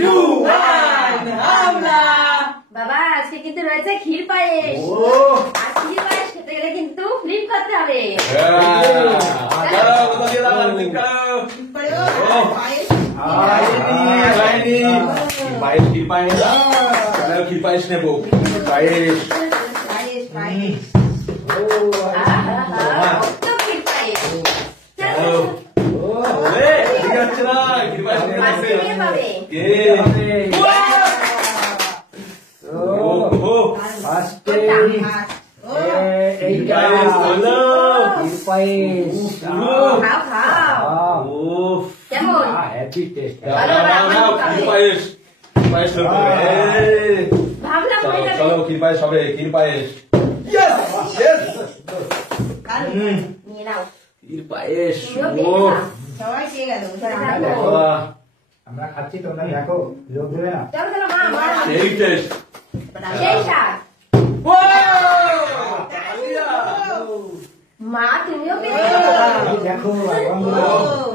2, 1, হামলা। বাবা আজকে কিন্তু রয়েছে ক্ষীর পায়েস। আর ক্ষীর পায়েস খেতে গেলে কিন্তু ফ্লিপ করতে হবে। ক্ষীর পায়েস নেবো। পায়েস চলো ক্ষীর পায়েস হবে। ক্ষীর পায়েস ক্ষীর পায়েস সবাই খেয়ে গেল। আমরা খাচ্ছি তোমরা দেখো লোক দেবে না। সেই টেস্ট সেই স্বাদ। মা তুমিও দেখো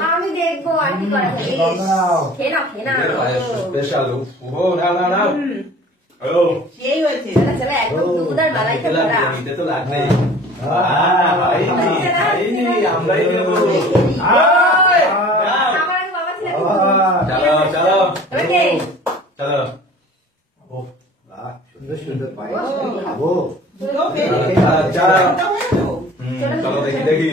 আমি দেখবো আর কি করে। খেয়ে নাও খেয়ে নাও। স্পেশাল। না না না সেই হয়েছে। চলো একদম দুধ আর মালাই তো ভরা। এটা তো লাগবে। আমরাই দেবো। চলো চলো চলো। সুন্দর সুন্দর পায়েস খাবো। চলো দেখি দেখি।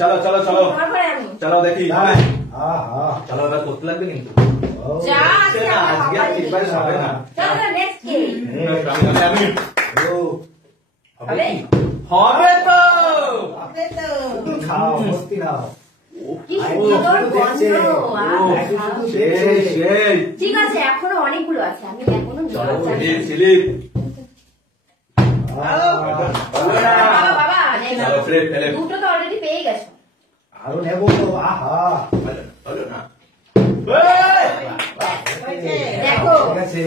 চলো চলো চলো চলো দেখি। চলো এবার করতে লাগবে কিন্তু। আজকে আর ক্ষীর পায়েস হবে না। হবে তো খাও মস্তি খাও। ঠিক আছে এখনো অনেকগুলো আছে। আমি এখনো দুটো তো অলরেডি পেয়ে গেছো। আরো নেবো। আহা দেখো ঠিক আছে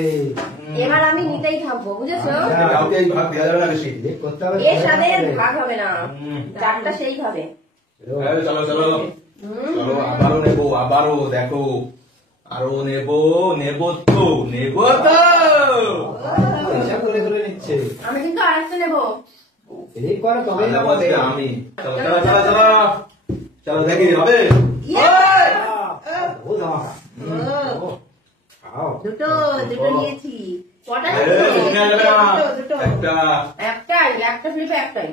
এবার আমি নিতেই থাকবো বুঝেছো। করতে হবে। এর সাথে ভাগ হবে না। চারটা সেই হবে। চলো চলো চলো আবারও নেবো। আবারও দেখো আরো নেবো। নেবো তো নেবো তো করে করে নিচ্ছে। আমি কিন্তু আরেকটা নেবো। এই করে তবে আমি। চলো চলো চলো চলো চলো দেখি হবে। দুটো দুটো নিয়েছি। কটা একটা একটাই একটা ফ্লিপে একটাই।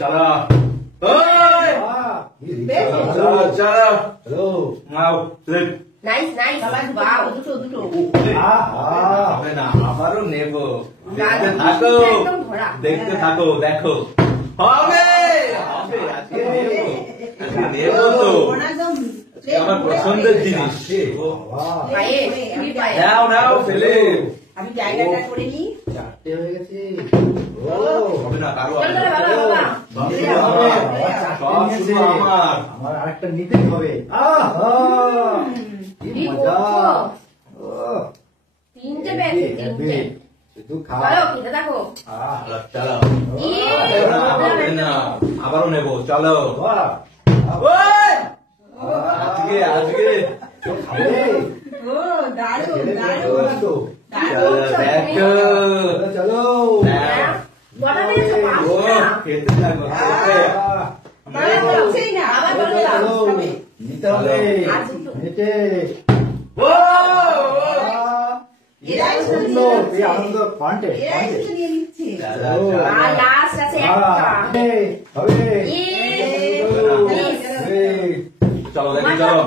চলো চলো চলো নাও ফ্লিপ। নাইস নাইস বাও দুটো দুটো। হবে না আবারও নেবো। দেখতে থাকো দেখতে থাকো দেখো হবে হবে। আজকে নেবো আজকে নেবো তো। আমার পছন্দের জিনিস। নাও নাও ফেলে। আমি জায়গাটা করে নিই। চারটে হয়ে গেছে। হবে না কারো আমার আরেকটা নিতেই হবে। তিনটে পেয়েছি তিনটে। শুধু খাও। চলো খেতে থাকো। চলো আবারও নেবো। চলো আজকে আজকে চলো খেতে থাকো। নিতে হবে আনন্দ পান্টে চলো দেখি চলো